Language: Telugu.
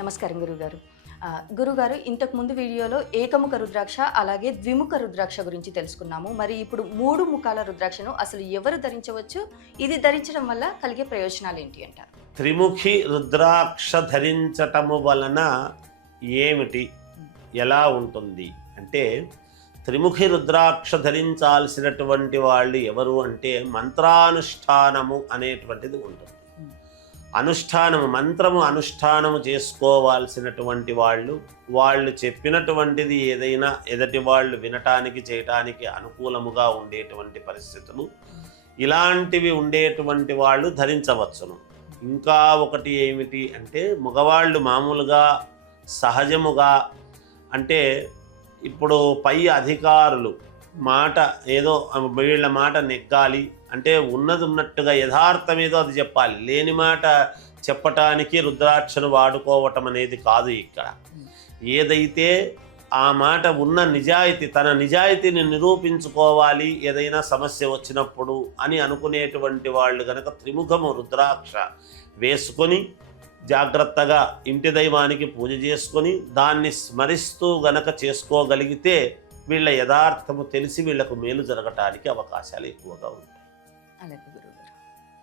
నమస్కారం గురుగారు. గురుగారు, ఇంతకు ముందు వీడియోలో ఏకముఖ రుద్రాక్ష అలాగే ద్విముఖ రుద్రాక్ష గురించి తెలుసుకున్నాము. మరి ఇప్పుడు 3 ముఖాల రుద్రాక్షను అసలు ఎవరు ధరించవచ్చు? ఇది ధరించడం వల్ల కలిగే ప్రయోజనాలు ఏంటి అంటారు? త్రిముఖి రుద్రాక్ష ధరించటము వలన ఏమిటి, ఎలా ఉంటుంది అంటే, త్రిముఖి రుద్రాక్ష ధరించాల్సినటువంటి వాళ్ళు ఎవరు అంటే మంత్రానుష్ఠానము అనేటువంటిది ఉంటుంది. అనుష్ఠానము, మంత్రము అనుష్ఠానము చేసుకోవాల్సినటువంటి వాళ్ళు చెప్పినటువంటిది ఏదైనా ఎదటి వాళ్ళు వినటానికి చేయటానికి అనుకూలముగా ఉండేటువంటి పరిస్థితులు ఇలాంటివి ఉండేటువంటి వాళ్ళు ధరించవచ్చును. ఇంకా ఒకటి ఏమిటి అంటే, మగవాళ్ళు మామూలుగా సహజముగా అంటే ఇప్పుడు పై అధికారులు మాట ఏదో వీళ్ళ మాట నెగ్గాలి అంటే ఉన్నది ఉన్నట్టుగా యథార్థం ఏదో అది చెప్పాలి, లేని మాట చెప్పటానికి రుద్రాక్షను వాడుకోవటం అనేది కాదు. ఇక్కడ ఏదైతే ఆ మాట ఉన్న నిజాయితీ, తన నిజాయితీని నిరూపించుకోవాలి ఏదైనా సమస్య వచ్చినప్పుడు అని అనుకునేటువంటి వాళ్ళు కనుక త్రిముఖము రుద్రాక్ష వేసుకొని జాగ్రత్తగా ఇంటి దైవానికి పూజ చేసుకొని దాన్ని స్మరిస్తూ గనక చేసుకోగలిగితే వీళ్ళ యథార్థము తెలిసి వీళ్లకు మేలు జరగటానికి అవకాశాలు ఎక్కువగా ఉంటాయి. అలాగే.